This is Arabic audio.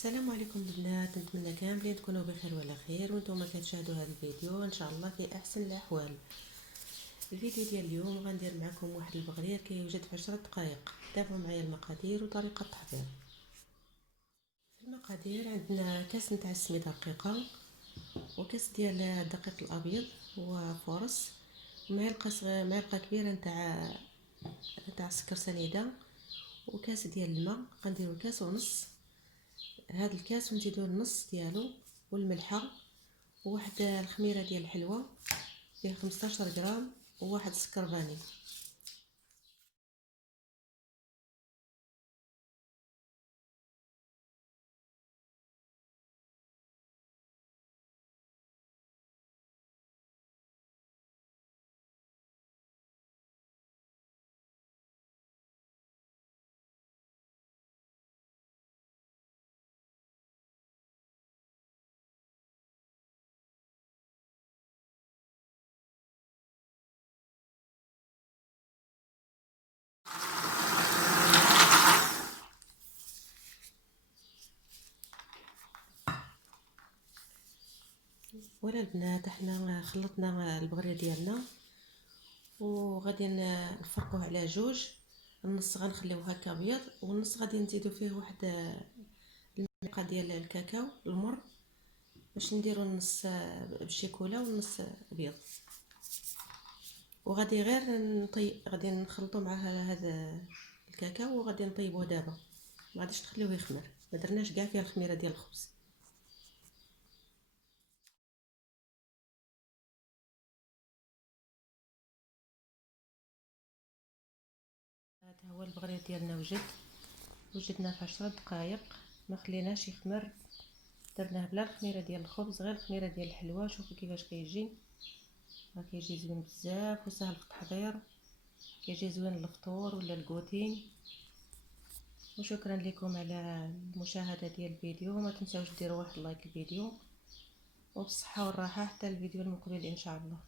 السلام عليكم البنات، نتمنى كاملين تكونوا بخير وعلى خير وانتم كتشاهدوا هذا الفيديو ان شاء الله في احسن الاحوال. الفيديو ديال اليوم غندير معكم واحد البغرير كيوجد في 10 دقائق. تابعوا معايا المقادير وطريقه التحضير. في المقادير عندنا كاس نتاع السميده رقيقه، وكاس ديال الدقيق الابيض وفورص، معلقه كبيره نتاع السكر سنيده، وكاس ديال الماء. غنديروا كاس ونص هذا الكاس ونزيدوا النص ديالو، والملحه، وواحد الخميره ديال الحلوى فيها 15 غرام، وواحد السكر فاني. ولا البنات، احنا خلطنا البغرير ديالنا وغادي نفرقوه على جوج. النص غنخليوه هكا ابيض، والنص غادي نزيدو فيه واحد المعلقه ديال الكاكاو المر باش نديرو النص بالشيكولا والنص ابيض. وغادي غير غادي نخلطو مع هذا الكاكاو وغادي نطيبوه دابا، ما غاديش نخليوه يخمر، ما درناش كاع فيه الخميره ديال الخبز. هذا هو البغرير ديالنا وجدناه في 10 دقائق، ما خليناش يخمر. درناه بلا الخميره ديال الخبز، غير الخميره ديال الحلوى. شوفوا كيفاش كيجي، راه كيجي زوين بزاف وسهل في التحضير، كيجي زوين للفطور ولا الكوتين. وشكرا لكم على المشاهده ديال الفيديو، ما تنساوش ديروا واحد لايك الفيديو، وبالصحه والراحه حتى الفيديو المقبل ان شاء الله.